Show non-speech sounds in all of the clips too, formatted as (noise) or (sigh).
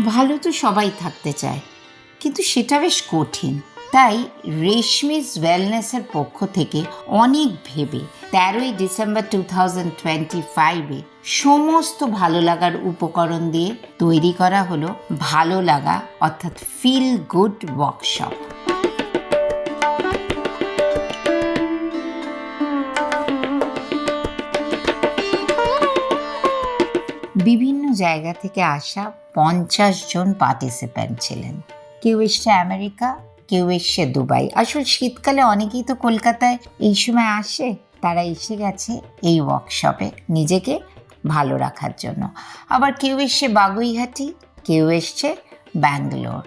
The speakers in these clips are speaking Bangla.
ভালো তো সবাই থাকতে চায়, কিন্তু সেটা বেশ কঠিন। তাই রেশমিস ওয়েলনেসের পক্ষ থেকে অনেক ভেবে তেরোই ডিসেম্বর টু থাউজেন্ড টোয়েন্টি ফাইভে সমস্ত ভালো লাগার উপকরণ দিয়ে তৈরি করা হলো ভালো লাগা, অর্থাৎ ফিল গুড ওয়ার্কশপ বিভিন্ন জায়গা থেকে আসা পঞ্চাশ জন পার্টিসিপ্যান্ট ছিলেন। কেউ এসছে আমেরিকা, কেউ এসছে দুবাই। আসলে শীতকালে অনেকেই তো কলকাতায় এই সময় আসে, তারা এসে গেছে এই ওয়ার্কশপে নিজেকে ভালো রাখার জন্য। আবার কেউ এসছে বাগুইহাটি, কেউ এসছে ব্যাঙ্গালোর।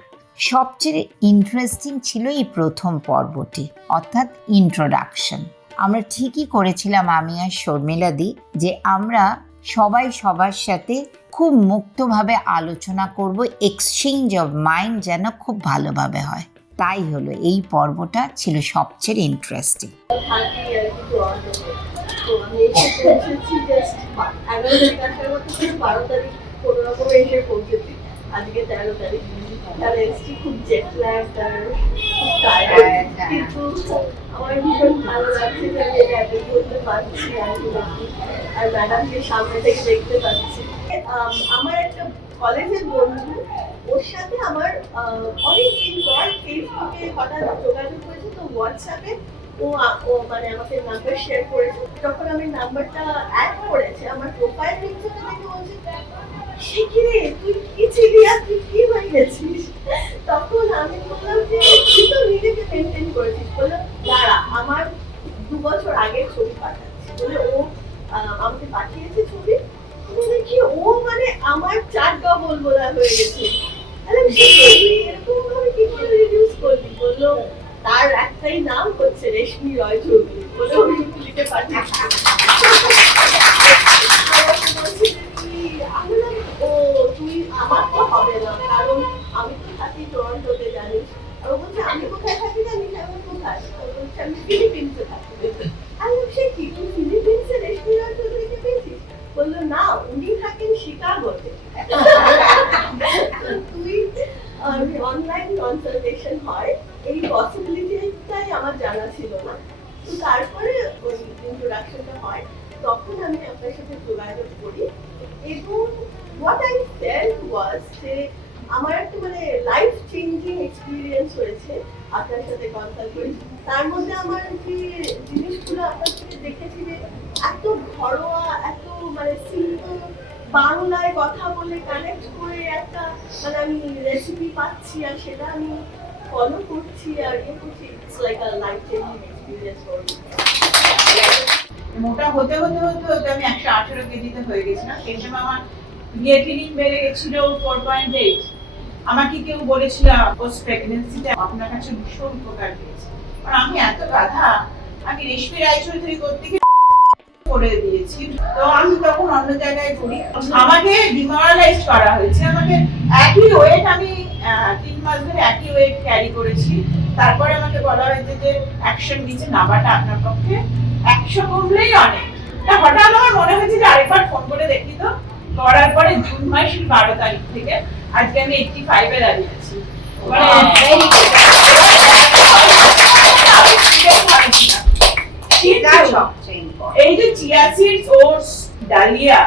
সবচেয়ে ইন্টারেস্টিং ছিল এই প্রথম পর্বটি, অর্থাৎ ইন্ট্রোডাকশন আমরা ঠিকই করেছিলাম, আমি আর শর্মিলা দি, যে আমরা সবাই সবার সাথে খুব মুক্তভাবে আলোচনা করব এক্সচেঞ্জ অফ মাইন্ড যেন খুব ভালোভাবে হয়। তাই হলো এই পর্বটা ছিল সবচেয়ে ইন্টারেস্টিং আমি আজকে তেরো তারিখ। তার এসছি খুব জেট ল্যাগ কিন্তু আমার ভীষণ ভালো লাগছে যে আমি এটা অ্যাটেন্ড করতে পারছি আর ম্যাডামকে সামনে থেকে দেখতে পাচ্ছি। আমার একটা কলেজের বন্ধু ওর সাথে আমার অনেক দিন পর ফেসবুকে হঠাৎ যোগাযোগ হয়েছে তো হোয়াটসঅ্যাপে ও ও মানে আমাকে নাম্বার শেয়ার করেছে। যখন আমি নাম্বারটা অ্যাড করেছে আমার প্রোফাইল পিকচারটা দেখে বলছে সে কি রে তুই কি তুই কি হয়ে গেছিস তখন আমি বললাম যে তুই তো নিজেকে মেনটেন করেছিস বললাম দাঁড়া আমার দু বছর আগের ছবি পাঠাচ্ছি বলে ও আমাকে পাঠিয়েছে ছবি দেখি ও মানে আমার চার ডবল বলা হয়ে গেছে কি? এরকম কি রিডিউস করবি বলল তার একটাই নাম হচ্ছে রেশমি রয় চৌধুরী বলে আমাকে বলছে যে তুই আমি বললাম, ও তুই আমার তো হবে না, কারণ আমি তো থাকি টরন্টোতে জানিস। ও বলছে, আমি কোথায় থাকি জানিস? আমি কোথায়? বলছে, আমি ফিলিপিন্সে থাকি। তার মধ্যে আমার জিনিসগুলো আপনার সাথে দেখেছি যে এত ঘরোয়া, এত মানে সিম্পল বাংলায় কথা বলে কানেক্ট করে একটা মানে আমি রেসিপি পাচ্ছি আর সেটা আমি ফলো করছি আর ইয়ে করছি। It's like a life changing experience for মোটা হতে হতে হতে হতে আমি একশো আঠেরো কেজিতে হয়ে গেছিলাম। সেই সময় আমার ক্রিয়েটিনিন বেড়ে গেছিল ফোর পয়েন্ট এইট আমাকে কেউ বলেছিল পোস্ট প্রেগনেন্সিতে আপনার কাছে ভীষণ উপকার পেয়েছে। আমি এত গাধা আমি রেশমি রায়চৌধুরী করতে করে দিয়েছি। তো আমি তখন অন্য জায়গায় করি আমাকে ডিমোরালাইজ করা হয়েছে। আমাকে একই ওয়েট আমি তিন মাস ধরে একই ওয়েট ক্যারি করেছি। তারপরে আমাকে বলা হয়েছে যে একশোর নিচে নামাটা আপনার পক্ষে একশো কমলেই অনেক। হঠাৎ আমার মনে হয়েছে যে আরেকবার ফোন করে দেখি তো। করার পরে জুন মাসের বারো তারিখ থেকে আজকে আমি এইটটি ফাইভে দাঁড়িয়েছি মানে কিন্তু এই যে chia seeds oats dalia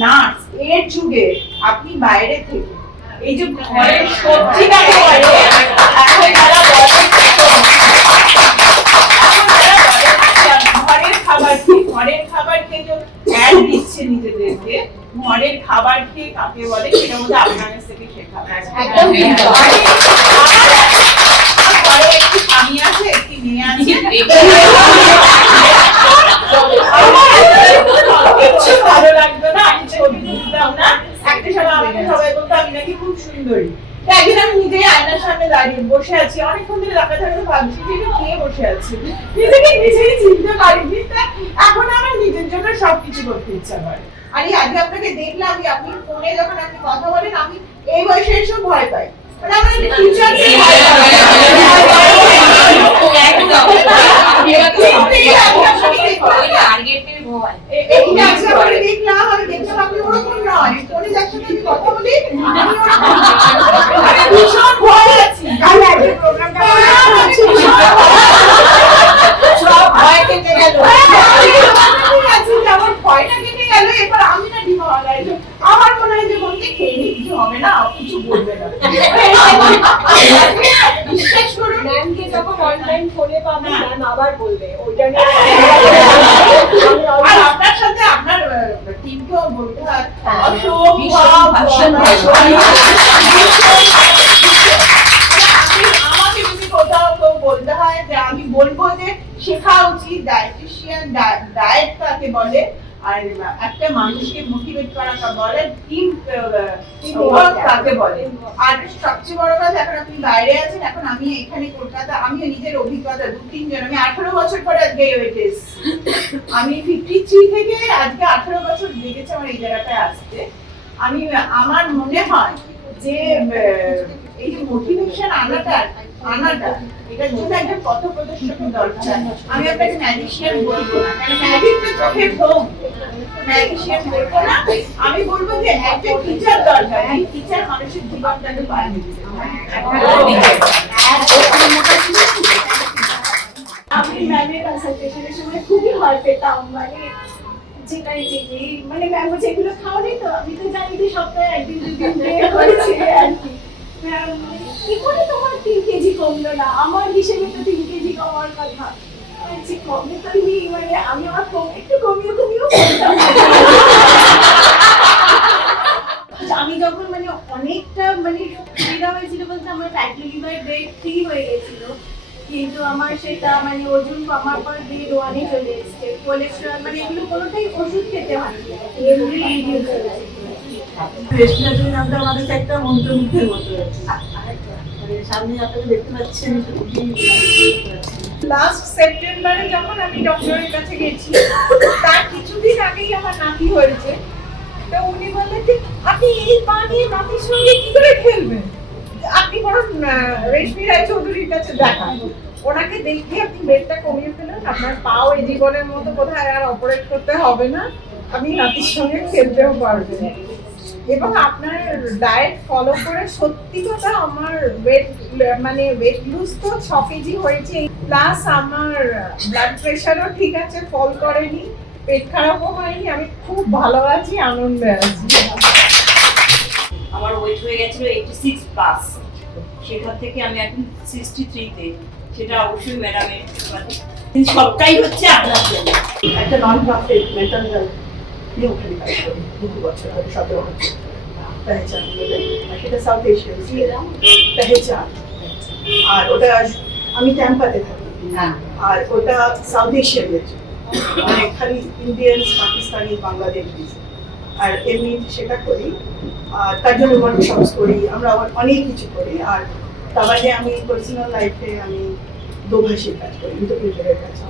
nuts এর যুগে আপনি বাইরে থেকে এই যে ঘরের সবজি কাকে বলে? এখন যারা ঘরের খাবার খেয়ে অ্যাড দিচ্ছে নিজেদেরকে। ঘরের খাবার খেয়ে কাকে বলে সেটা মধ্যে আপনার কাছ থেকে শেখা ঘরে একটি স্বামী আছে একটি মেয়ে আছে। (laughs) আমার ভালো লাগতো না? আমি ছবি তুলতাম না? একটা সময় আমাকে সবাই বলতো আমি নাকি খুব সুন্দরী। তো একদিন আমি নিজেই আয়নার সামনে দাঁড়িয়ে বসে আছি অনেকক্ষণ ধরে দেখা থাকতে ভাবছি যে কে বসে আছে। নিজেকে নিজেই চিনতে পারিনি এখন আমার নিজের জন্য সবকিছু করতে ইচ্ছা করে। আর এই আজকে আপনাকে দেখলাম যে আপনি ফোনে যখন আপনি কথা বলেন আমি এই বয়সে এসব ভয় পাই। মানে আমার একটা টিচার এইটা আপনাকে দেখলাম সব ভয় কেটে গেল আছি যে আমার ভয়টা কেটে গেল এবার আমি না ডিমোরালাইজ আমার মনে হয় যে বলতে খেয়ে কিছু হবে না কিছু বলবে না। বিশ্বাস করুন ম্যামকে যখন অনলাইন ফোনে পাবে ম্যাম আবার বলবে ওইটা আর আপনার সাথে আপনার টিমকেও বলতে হয় হ্যাঁ, আমাকে যদি কোথাও কেউ বলতে হয় যে আমি বলব যে শেখা উচিত ডায়েটিশিয়ান ডায়েট কাকে বলে। আর একটা মানুষকে মোটিভেট করা বলে টিম ওয়ার্ক কাকে বলে। আর সবচেয়ে বড় কথা এখন আপনি বাইরে আছেন এখন আমি এখানে কলকাতা আমি নিজের অভিজ্ঞতা দু তিনজন আমি আঠারো বছর পরে আজকে এই আমি ফিফটি থ্রি থেকে আজকে আঠারো বছর লেগেছে আমার এই জায়গাটায় আসতে। আমি আমার মনে হয় যে এই যে মোটিভেশন আনাটা আনাটা এটার জন্য একটা পথ প্রদর্শকের দরকার। আমি আপনাকে ম্যাজিশিয়ান বলব না ম্যাজিক তো চোখের ভোগ আমি বলব যে একটা টিচার দরকার। টিচার মানুষের জীবনটাকে সময় খুবই ভয় পেতাম মানে যেটাই মানে ম্যাম বলছে, এগুলো খাওয়া তো? আমি তো জানি সপ্তাহে একদিন কি। করে তোমার তিন কেজি কমলো না। আমার হিসেবে তো তিন কেজি কমার কথা। আমি যখন মানে অনেকটা মানে সুবিধা হয়েছিল বলতে আমার ফ্যাটি লিভার গ্রেড থ্রি হয়ে গেছিল, কিন্তু আমার সেটা মানে ওজন কমার পর গ্রেড ওয়ানে চলে এসেছে। কোলেস্টেরল মানে এগুলো কোনোটাই ওষুধ খেতে হয়নি, এমনি রিডিউস একটা মন্ত্রমুগ্ধের মতো মানে সামনে আপনারা দেখতে পাচ্ছেন লাস্ট সেপ্টেম্বরে যখন আমি ডক্টরের কাছে গেছি, তার কিছুদিন আগেই আমার নাতি হয়েছে। তো উনি বললেন যে, আপনি এই পা নিয়ে নাতির সঙ্গে কি করে খেলবেন? আপনি বরং রেশমি রায় চৌধুরীর কাছে দেখান। ওনাকে দেখে আপনি বেডটা কমিয়ে ফেলেন। আপনার পাও এই জীবনের মতো কোথায় আর অপারেট করতে হবে না। আপনি নাতির সঙ্গে খেলতেও পারবেন এবং আপনার ডায়েট ফলো করে সত্যি কথা আমার ওয়েট মানে ওয়েট লুজ তো ছ কেজি হয়েছে। প্লাস আমার ব্লাড প্রেশারও ঠিক আছে ফল করেনি পেট খারাপও হয়নি আমি খুব ভালো আছি আনন্দে আছি। আমার ওয়েট হয়ে গেছিল এইটি সিক্স প্লাস সেখান থেকে আমি এখন সিক্সটি থ্রিতে সেটা অবশ্যই ম্যাডামের সবটাই হচ্ছে আপনার জন্য। একটা নন প্রফিট মেন্টাল হেলথ সেটা সাউথ এশিয়ান পেহেচান। আর ওটা আমি ট্যাম্পাতে থাকি। আর ওটা সাউথ এশিয়ানের জন্য। মানে খালি ইন্ডিয়ান পাকিস্তানি বাংলাদেশি আর এমনি সেটা করি। আর তার জন্য ওয়ার্কশপস করি। আমরা অ- অনেক কিছু করি। আর তার বাইরে আমি পার্সোনাল লাইফে আমি দোভাষীর কাজ করি ইন্টারপ্রিটারের কাজ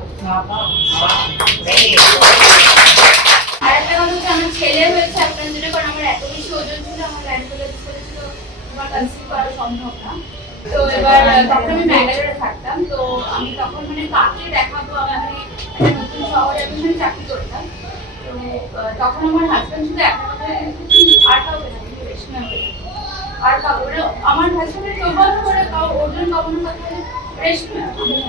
আমার ছেলে হয়েছে আপনার জন্য, কারণ আমার এত বেশি ওজন ছিল, আমার করেছিল আমার কনসিভ করা সম্ভব না। তো এবার তখন আমি ম্যাঙ্গালোরে থাকতাম, তো আমি তখন মানে কাকে দেখাবো, আমি মানে নতুন শহরে মানে চাকরি করতাম। তো তখন আমার হাজব্যান্ড শুধু একটা কথা আর কাউকে না রেশমি হবে আর কাউকে আমার হাজব্যান্ডের চৌবাদ করে ওজন কমানোর কথা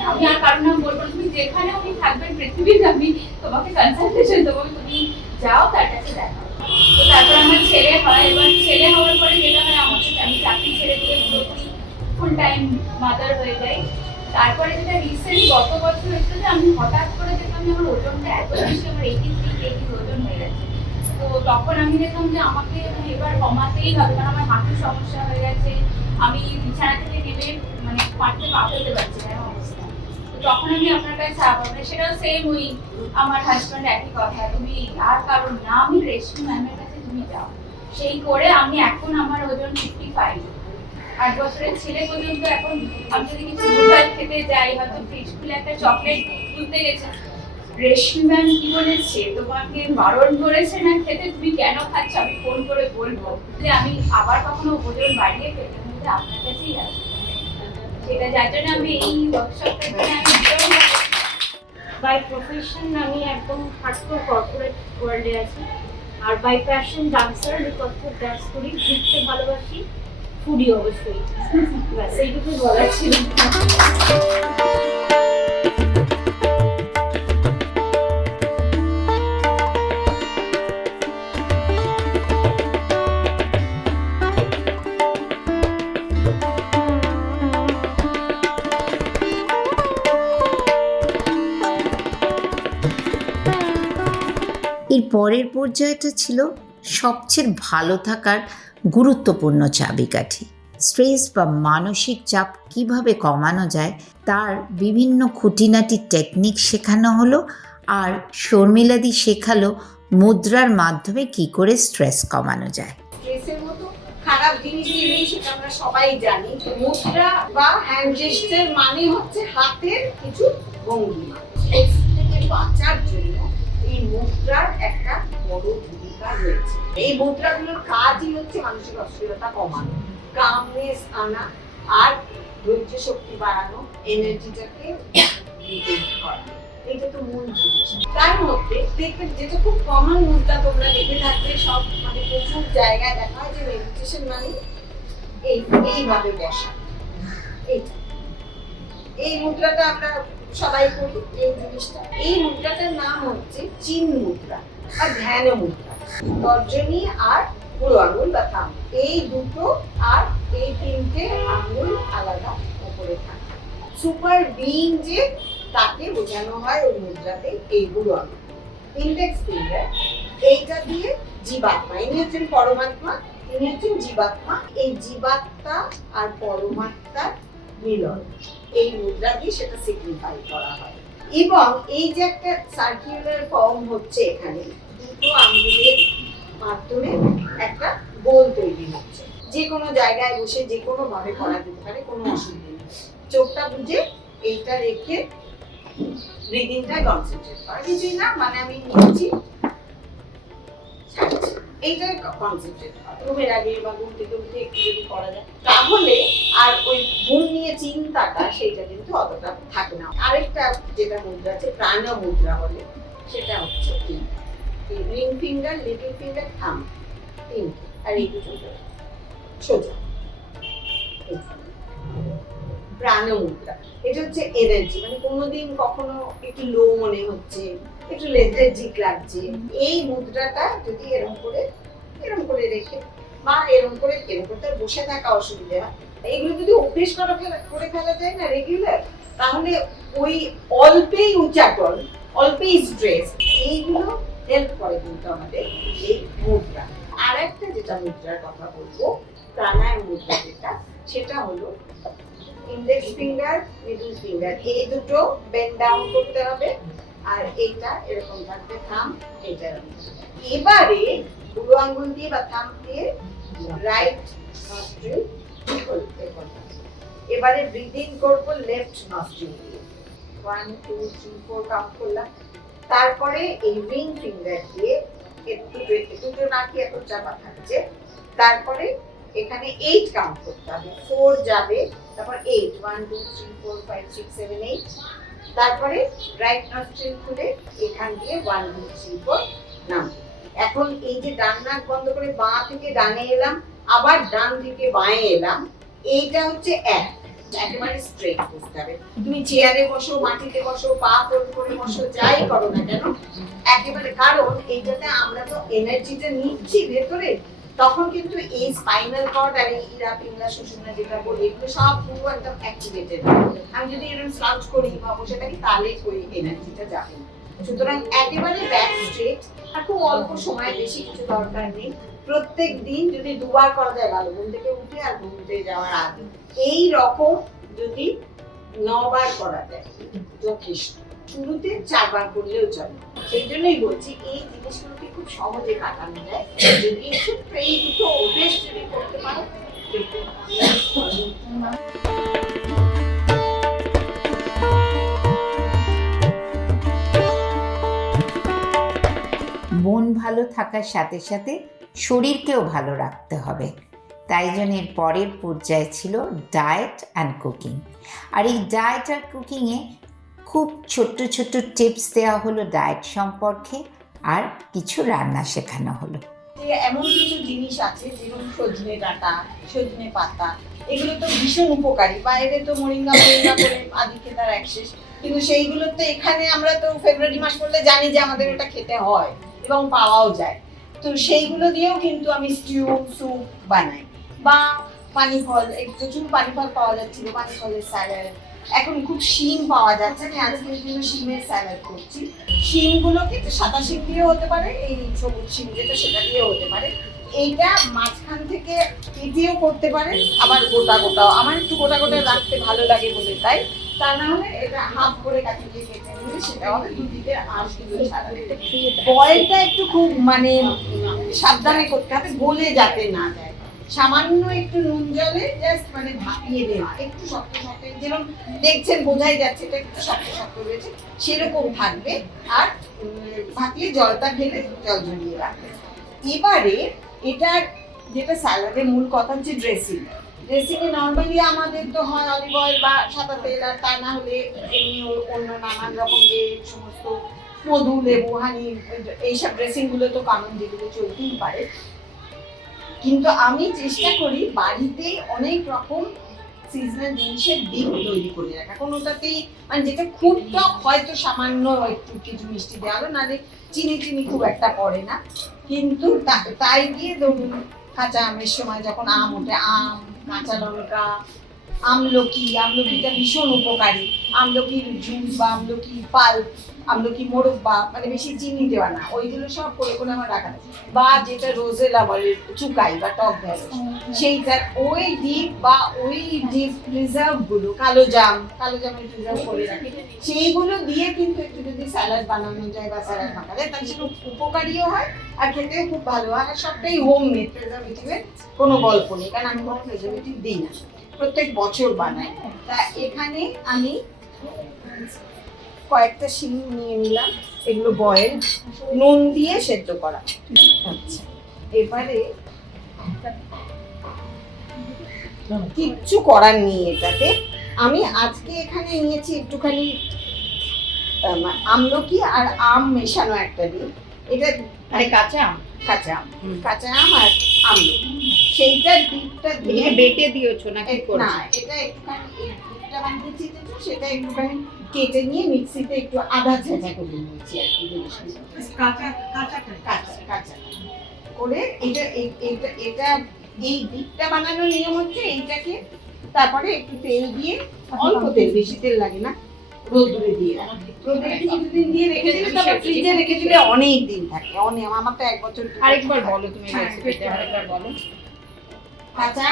আমি আর কারণ নাম বলব তুমি যেখানে উনি থাকবেন পৃথিবীর আমি তোমাকে কনসালটেশন দেবো তুমি যাও তার কাছে দেখাও তো তারপর আমার ছেলে হয়, এবার ছেলে হওয়ার পরে যেটা হয়, আমার সাথে আমি চাকরি ছেড়ে দিয়ে পুরোপুরি ফুল টাইম মাদার হয়ে যাই। তারপরে যেটা রিসেন্ট গত বছর হয়েছিল যে, আমি হঠাৎ করে দেখলাম যে, আমার ওজনটা এত বেশি, আমার এইটি থ্রি কেজি ওজন হয়ে গেছে। তো তখন আমি দেখলাম যে, আমাকে মানে এবার কমাতেই হবে, কারণ আমার হাঁটুর সমস্যা হয়ে গেছে। আমি বিছানা থেকে নেমে মানে মাঠে পা পারছি না। তখন আমি আপনার কাছে মানে সেটাও সেম ওই আমার হাজব্যান্ড একই কথা। তুমি আর কারণ না আমি রেশমি ম্যামের কাছে তুমি যাও। সেই করে আমি এখন আমার ওজন ফিফটি ফাইভ আট বছরের ছেলে পর্যন্ত এখন আমি যদি কিছু ভুলভাল খেতে যাই, হয়তো ফ্রিজ খুলে একটা চকলেট তুলতে গেছে। রেশমি ম্যাম কি বলেছে? তোমাকে বারণ করেছে না খেতে? তুমি কেন খাচ্ছ? আমি ফোন করে বলব যে আমি আবার কখনো ওজন বাড়িয়ে ফেলতে আপনার কাছেই আসব। সেটা যার জন্য আমি এই ওয়ার্কশপটা বাই প্রফেশন আমি একদম হার্ডকোর কর্পোরেট ওয়ার্ল্ডে আছি। আর বাই প্যাশন ডান্সার আমি কত্থক ডান্স করি ঘুরতে ভালোবাসি ফুডি অবশ্যই। ব্যাস, এইটুকুই বলার ছিল। এর পরের পর্যায়টা ছিল সবচেয়ে ভালো থাকার গুরুত্বপূর্ণ চাবিকাঠি। স্ট্রেস বা মানসিক চাপ কীভাবে কমানো যায় তার বিভিন্ন খুঁটিনাটি টেকনিক শেখানো হলো আর শর্মিলাদি শেখালো মুদ্রার মাধ্যমে কি করে স্ট্রেস কমানো যায়। খারাপ সেটা আমরা সবাই জানি। মুদ্রা বা হ্যান্ড মানে হচ্ছে হাতের কিছু ভঙ্গিমা বাঁচার জন্য এই মুদ্রার একটা বড় ভূমিকা রয়েছে। এই মুদ্রাগুলোর কাজই হচ্ছে মানসিক অস্থিরতা কমানো কামনেস আনা আর ধৈর্য শক্তি বাড়ানো এনার্জিটাকে করা। তো মূল জিনিস। তার মধ্যে দেখবেন যেটা খুব কমন মুদ্রা তোমরা দেখে থাকবে, সব মানে প্রচুর জায়গায় দেখা হয় যে মেডিটেশন মানে এই, এইভাবে বসা। এই মুদ্রাটা আমরা সবাই করি এই জিনিসটা, এই মুদ্রাটার নাম হচ্ছে চিন মুদ্রা বা ধ্যান মুদ্রা। তর্জনী আর পুরো আঙুল বা থাম। এই দুটো আর এই তিনটে আঙুল আলাদা উপরে থাকে। সুপার বিং যে, তাকে বোঝানো হয় ওই মুদ্রাতে এই বুড়ো আঙুল। ইন্ডেক্স ফিঙ্গার, এইটা দিয়ে জীবাত্মা। ইনি হচ্ছেন পরমাত্মা, ইনি হচ্ছেন জীবাত্মা। এই জীবাত্মা আর পরমাত্মার মিলন। এই মুদ্রা দিয়ে সেটা সিগনিফাই করা হয়। এবং এই যে একটা ফর্ম হচ্ছে এখানে, দুটো আঙ্গুলের মাধ্যমে একটা গোল তৈরি হচ্ছে। যে কোনো জায়গায় বসে যে কোনো ভাবে করা যেতে পারে, কোনো অসুবিধা নেই। চোখটা বুঝে এইটা রেখে ব্রিদিংটা কনসেন্ট্রেট করা। কিছুই না মানে আমি নিচ্ছি, ছাড়ছি এইটা কনসেন্ট্রেট করা। আগে বা ঘুম থেকে উঠে একটু যদি করা যায়, তাহলে নিয়ে চিন্তাটা, সেইটা কিন্তু অতটা থাকে না। আরেকটা যেটা মুদ্রা আছে, প্রাণ মুদ্রা বলে, সেটা হচ্ছে রিং ফিঙ্গার লিটল ফিঙ্গার থাম তিনটে আর এই দুটো সোজা। প্রাণ মুদ্রা। এটা হচ্ছে এনার্জি মানে কোনোদিন কখনো একটু লো মনে হচ্ছে, একটু লেথার্জিক লাগছে। এই মুদ্রাটা যদি এরকম করে এরকম করে রেখে বা এরকম করে এরকম করে বসে থাকা অসুবিধা এইগুলো যদি অভ্যেস করা করে ফেলা যায় না রেগুলার তাহলে ওই অল্পেই উচ্চাটন অল্পেই স্ট্রেস এইগুলো হেল্প করে কিন্তু আমাদের এই মুদ্রা। আর একটা যেটা মুদ্রার কথা বলব, প্রাণায়াম মুদ্রা যেটা, সেটা হলো ইন্ডেক্স ফিঙ্গার মিডল ফিঙ্গার এই দুটো বেন্ড ডাউন করতে হবে, আর এইটা এরকম থাকবে থাম এটা এবারে বুড়ো আঙ্গুল দিয়ে বা থাম দিয়ে রাইট নস্ট্রিল এবারে ব্রিদিং করব লেফট নস্ট্রিল দিয়ে। One two three four count করলাম। তারপরে এই রিং ফিঙ্গার দিয়ে একটু দুটো নাকি এখন চাপা থাকছে। তারপরে এখানে এইট কাউন্ট করতে হবে। ফোর যাবে, তারপর eight one two three four five six seven eight তারপরে রাইট নস্ট্রিল খুলে এখান দিয়ে ওয়ান টু থ্রি ফোর নাম। এখন এই যে ডান নাক বন্ধ করে বাঁ থেকে ডানে এলাম, আবার ডান থেকে বাঁয়ে এলাম। এইটা হচ্ছে এক। একেবারে স্ট্রেট বসতে হবে। তুমি চেয়ারে বসো, মাটিতে বসো, পা ফোল্ড করে বসো, যাই করো না কেন, একেবারে কারণ এইটাতে আমরা তো এনার্জিটা নিচ্ছি ভেতরে। তখন কিন্তু এই স্পাইনাল কর্ড আর এই ইরা, পিংলা, সুষুম্না যেটা বলি, এগুলো সব পুরো একদম অ্যাক্টিভেটেড আমি যদি এরকম স্লাউচ করি বা বসে থাকি তাহলে ওই এনার্জিটা যাবে। সুতরাং একেবারে ব্যাক স্ট্রেট আর খুব অল্প সময়, বেশি কিছু দরকার নেই। প্রত্যেক দিন যদি দুবার করা যায় ভালো, ঘুম থেকে উঠে আর ঘুমতে যাওয়ার আগে। এই রকম যদি নবার করা যায়, যথেষ্ট। শুরুতে চারবার করলেও চলে। সেই জন্যই বলছি, এই জিনিসগুলোকে খুব সহজে কাটানো যায়। যদি এই দুটো অভ্যেস যদি করতে পারো। মন ভালো থাকার সাথে সাথে শরীরকেও ভালো রাখতে হবে। তাই জন্য এর পরের পর্যায়ে ছিল ডায়েট অ্যান্ড কুকিং আর এই ডায়েট আর কুকিংয়ে খুব ছোট্ট ছোট্ট টিপস দেওয়া হলো ডায়েট সম্পর্কে, আর কিছু রান্না শেখানো হলো। এমন কিছু জিনিস আছে, যেরকম সজনে ডাঁটা, সজনে পাতা, এগুলো তো ভীষণ উপকারী। বাইরে তো মরিঙ্গা মরিঙ্গা করে আদিকে তার অ্যাক্সেস কিন্তু সেইগুলো তো এখানে আমরা তো ফেব্রুয়ারি মাস করলে জানি যে আমাদের ওটা খেতে হয় এবং পাওয়াও যায়। তো সেইগুলো দিয়েও কিন্তু আমি স্টিউ স্যুপ বানাই। বা পানি ফল প্রচুর পানি ফল পাওয়া যাচ্ছিল পানি ফলের স্যালাড এখন খুব শিম পাওয়া যাচ্ছে, আমি আজকের জন্য শিমের স্যালাড করছি। শিমগুলোকে সাদা শিম দিয়েও হতে পারে, এই সবুজ শিম যেটা সেটা দিয়েও হতে পারে। এইটা মাঝখান থেকে কেটেও করতে পারে আবার গোটা গোটাও। আমার একটু গোটা গোটা রাখতে ভালো লাগে বলে তাই। তা না হলে এটা হাফ করে কাটি দিয়ে কেটে বয়েলটা একটু খুব মানে সাবধানে করতে হবে, গলে যাতে না যায়। সামান্য একটু নুন জলে জাস্ট মানে ভাপিয়ে একটু শক্ত শক্ত, যেরকম দেখছেন, বোঝাই যাচ্ছে এটা একটু শক্ত শক্ত রয়েছে, সেরকম থাকবে। আর ভাপিয়ে জলটা ঢেলে জল ঝরিয়ে রাখবে এবারে এটার যেটা স্যালাডের মূল কথা হচ্ছে ড্রেসিং ড্রেসিং এ নর্মালি আমাদের তো হয় অলিভ অয়েল বা সাদা তেল আর তা না হলে এমনি অন্য নানান রকম যে সমস্ত মধু, লেবু হানি এইসব ড্রেসিংগুলো তো কমন যেগুলো চলতেই পারে। কিন্তু আমি চেষ্টা করি বাড়িতে অনেক রকম সিজনাল জিনিসের ডিম তৈরি করে রাখা। কোনোটাতেই মানে যেটা খুব টক হয়তো সামান্য একটু কিছু মিষ্টি দেওয়া হলো, নাহলে চিনি চিনি খুব একটা পড়ে না। কিন্তু তাই দিয়ে ধরুন কাঁচা আমের সময় যখন আম ওঠে আম কাঁচা লঙ্কা আমলকি আমলকিটা ভীষণ উপকারী। আমলকির জুস বা আমলকি পাল্প আমলকি মোরব্বা মানে বেশি চিনি দেওয়া না ওইগুলো সব করে করে আমার রাখা। বা যেটা রোজেলা বলে চুকাই বা টক ঢেঁড়স সেইটার ওই ডিপ বা ওই ডিপ রিজার্ভগুলো কালো জাম কালো জামের রিজার্ভ করে রাখি। সেইগুলো দিয়ে কিন্তু একটু যদি স্যালাড বানানো যায় বা স্যালাড মাখা যায় তাহলে সেটা উপকারীও হয় আর খেতেও খুব ভালো হয়। আর সবটাই হোম মেড প্রেজারভেটিভের কোনো গল্প নেই কারণ আমি কোনো প্রেজারভেটিভ দিই না। প্রত্যেক বছর বানায় তা এখানে আমি কয়েকটা শিম নিয়ে নিলাম এগুলো বয়েল নুন দিয়ে সেদ্ধ করা। আচ্ছা। এবারে কিচ্ছু করার নেই এটাতে। আমি আজকে এখানে নিয়েছি একটুখানি আমলকি আর আম মেশানো একটা দিন এটা কাঁচা কাঁচা আম। কাঁচা আম আর আমলকি সেইটার দিকটা দিয়ে বেটে দিয়েছ না এক- না এটা একটুখানি দিকটা বানাতে চেয়েছো সেটা একটুখানি কেটে নিয়ে মিক্সিতে একটু আধা ছেঁচা করে নিয়েছি আর কি কাঁচা কাঁচা কাঁচা কাঁচা। করে এটা এটা এটা এই দিকটা বানানোর নিয়ম হচ্ছে এইটাকে তারপরে একটু তেল দিয়ে অল্প তেল বেশি তেল লাগে না রোদ্দুরে দিয়ে রাখা। রোদে কিছুদিন দিয়ে রেখে দিলে তারপর ফ্রিজে রেখে দিলে অনেক দিন থাকে। অনেক আমার তো এক বছর আরেকবার বলো তুমি হ্যাঁ, রেসিপিটা আরেকবার বলো। কাঁচা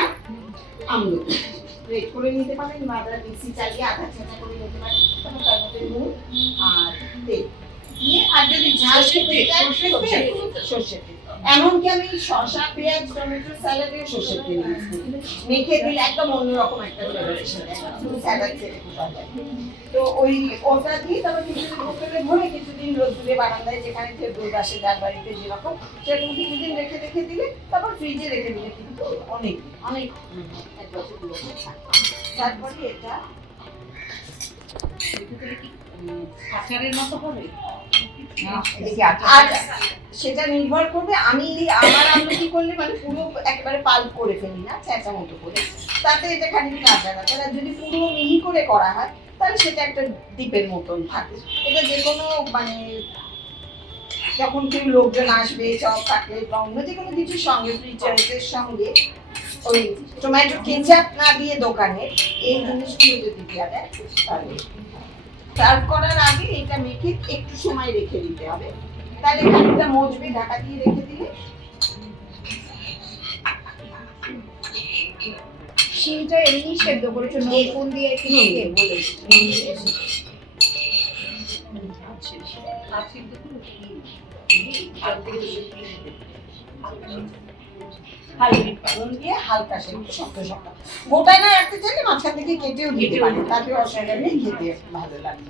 আমলকি। গ্রেট করে নিতে পারেন বা আপনারা মিক্সি চালিয়ে আধা ছেঁচা করে নিতে পারেন তারপর তার মধ্যে নুন আর তেল। দিয়ে আর যদি ঝাল খেতে তেল সর্ষের তেল। এমনকি আমি শসা পেঁয়াজ টমেটো স্যালাডে সর্ষের তেল করি। মেখে দিলে একদম অন্যরকম একটা ফ্লেভার এসে স্যালাড খেতে খুব ভালো লাগে। তো ওই ওটা দিয়ে তারপর কিছুদিন বোতলে ভরে কিছুদিন রোদ্দুরে বারান্দায় যেখানে রোদ আসে যার বাড়িতে যেরকম সেরকম কিছুদিন রেখে রেখে দিলে তারপর ফ্রিজে রেখে দিলে কিন্তু অনেক অনেক এক বছর দু বছর তারপরে এটা আচারের মতো হবে আর সেটা নির্ভর করবে আমি আমার আমলকি করলে মানে পুরো একেবারে পাল্প করে ফেলি না ছেঁচা মতো করে। তাতে এটা খানিক কাঁচা কাঁচা আর যদি পুরো মিহি করে করা হয় তাহলে সেটা একটা দ্বীপের মতন থাকে এটা যে কোনো মানে যখন কেউ লোকজন আসবে চপ কাটলেট বা অন্য যে কোনো কিছুর সঙ্গে ফ্রিচারের সঙ্গে ওই টমেটো কেচাপ না দিয়ে দোকানে এই জিনিসগুলো যদি দেওয়া যায় তাহলে সার্ভ করার আগে এটা মেখে একটু সময় রেখে দিতে হবে। তাহলে খানিকটা মজবে ঢাকা দিয়ে রেখে দিলে। শিমটা এমনি সেদ্ধ করেছ নুন দিয়ে একটু দিয়ে দিয়ে বলেছি, নুন দিয়ে হালকা নুন দিয়ে হালকা সেদ্ধ শক্ত শক্ত। গোটা না রাখতে চাইলে মাঝখান থেকে কেটেও দিতে পারেন। তাতে অসুবিধা নেই খেতে ভালো লাগবে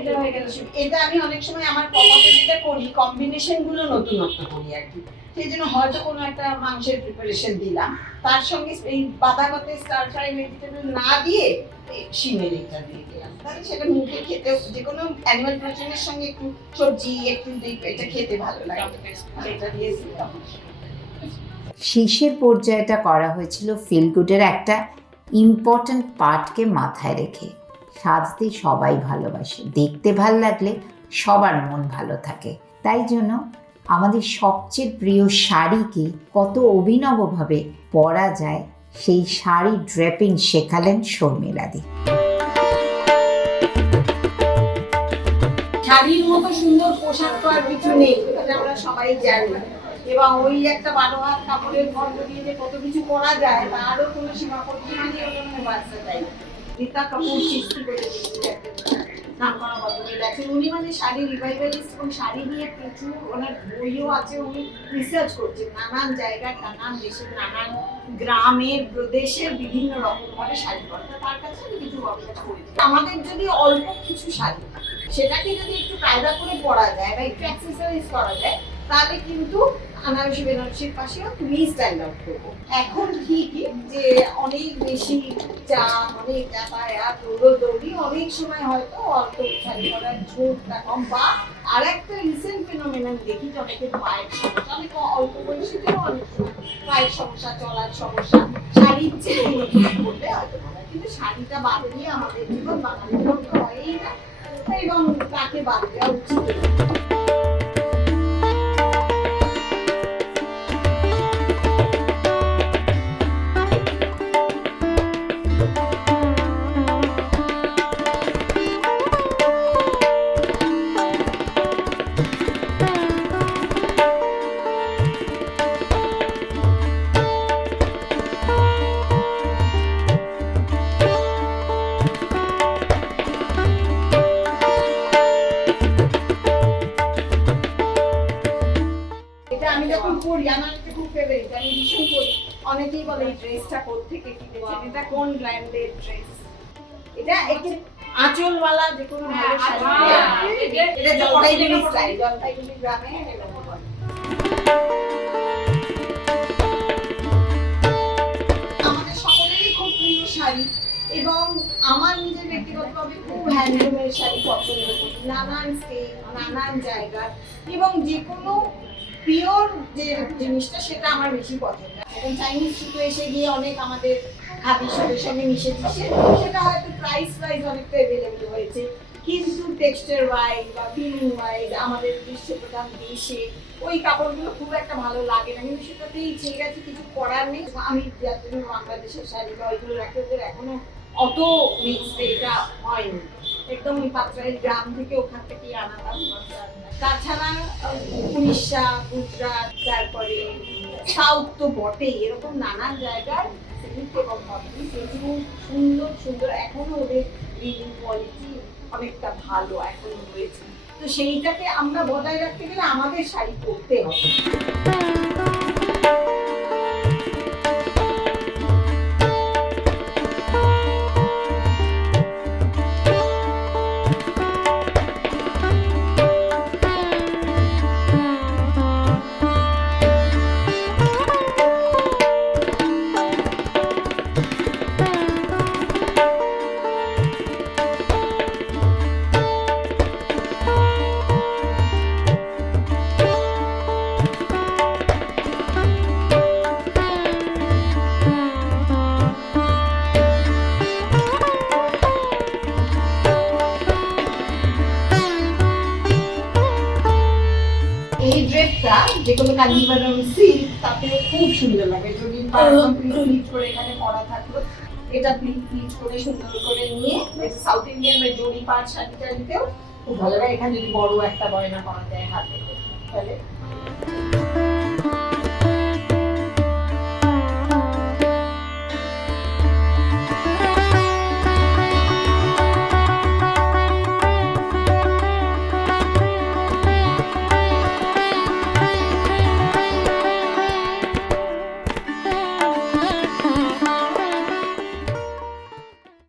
এটা। এটা আমি অনেক সময় আমার পপাতে যেটা করি কম্বিনেশনগুলো নতুনত্ব করি আর কি। সেই জন্য হয়তো কোনো একটা মাংসের প্রিপারেশন দিলাম। তার সঙ্গে এই বাঁধাকপি স্টার ফ্রাই ভেজিটেবল না দিয়ে শিমের এটা দিয়ে দিলাম। তাহলে সেটা মুখে খেতেও যে কোনো অ্যানিমাল প্রোটিনের সঙ্গে একটু সবজি একটু এটা খেতে ভালো লাগে। সেটা দিয়ে শেষের পর্যায়টা করা হয়েছিল ফিলগুডের একটা ইম্পর্ট্যান্ট পার্টকে মাথায় রেখে। সাজতে সবাই ভালোবাসে। দেখতে ভালো লাগলে সবার মন ভালো থাকে। তাই জন্য আমাদের সবচেয়ে প্রিয় শাড়িকে কত অভিনবভাবে পরা যায়, সেই শাড়ি ড্রেপিং শেখালেন শর্মিলাদি। শাড়ির মতো সুন্দর পোশাক তো আর কিছু নেই আমরা সবাই জানি। এবং ওই একটা বারো হাত কাপড়ের খন্ড দিয়ে যে কত কিছু করা যায় তারও কোনো সীমা পরিসীমা নেই ওটা কোনো বাচ্চা চাই রীতা কাপুর সৃষ্টি করে নাম উনি মানে এবং শাড়ি নিয়ে বইও আছে, উনি রিসার্চ করছেন নানান নানান নানান বিভিন্ন রকম ভাবে শাড়ি কাছে কিছু আমাদের যদি অল্প কিছু শাড়ি সেটাকে যদি একটু কায়দা করে পরা যায় বা একটু অ্যাক্সেসরিজ করা যায়, তাহলে কিন্তু আনারসি বেনারসির পাশেও তুমি স্ট্যান্ড আউট করব। এখন ঠিকই যে অনেক বেশি চাপ অনেক যাতায়াত দৌড়ি অনেক সময় হয়তো অল্প শাড়ি পরার ঝোঁকটা কম। বা আর একটা রিসেন্ট ফেনোমেনন দেখি যে অনেকের পায়ের সমস্যা, অনেক অল্প বয়সীদেরও অনেক সময় পায়ের সমস্যা, চলার সমস্যা, শাড়ির চেয়ে করলে হয়তো হয়। কিন্তু শাড়িটা বাদ দিয়ে আমাদের জীবন বাঙালির মতো হয়ই না। এবং তাকে বাদ দেওয়া উচিত। এবং আমার নিজের ব্যক্তিগতভাবে খুব হ্যান্ডলুমের শাড়ি পছন্দ করি নানান স্টেট নানান জায়গার এবং যে কোনো পিওর যে জিনিসটা সেটা আমার বেশি পছন্দ। এখন চাইনিজ সুতো এসে গিয়ে অনেক আমাদের খাদি সুতোর সঙ্গে মিশে দিচ্ছে, সেটা হয়তো প্রাইস ওয়াইজ অনেকটা অ্যাভেলেবল হয়েছে। কিন্তু টেক্সচার ওয়াইজ বা ফিলিং ওয়াইজ আমাদের বিশ্বপ্রধান দেশে ওই কাপড়গুলো খুব একটা ভালো লাগে না। কিন্তু সেটাতেই ঠিক আছে কিছু করার নেই। আমি যার জন্য বাংলাদেশের শাড়ি বা ওইগুলো রাখি ওদের এখনও অত মিক্সড এটা হয়নি একদম ওই পাত্রাইল গ্রাম থেকে ওখান থেকেই আনাতাম তাছাড়া, উড়িষ্যা, গুজরাট, তারপরে সাউথ তো বটেই। এরকম নানান জায়গায় সিল্ক এবং সুন্দর সুন্দর। এখনও ওদের বিল্ডিং কোয়ালিটি অনেকটা ভালো এখনও রয়েছে। তো সেইটাকে আমরা বজায় রাখতে গেলে আমাদের শাড়ি পরতে হবে। ড্রেসটা যে কোনো কাঞ্জিভারম সিল্ক তাতে খুব সুন্দর লাগে। যদি প্লিট করে এখানে করা থাকল। এটা প্লিট প্লিট করে সুন্দর করে নিয়ে সাউথ ইন্ডিয়ান বা জড়ি পাট শাড়িটা নিতেও খুব ভালো লাগে। এখানে যদি বড় একটা গয়না করা যায় হাতে তাহলে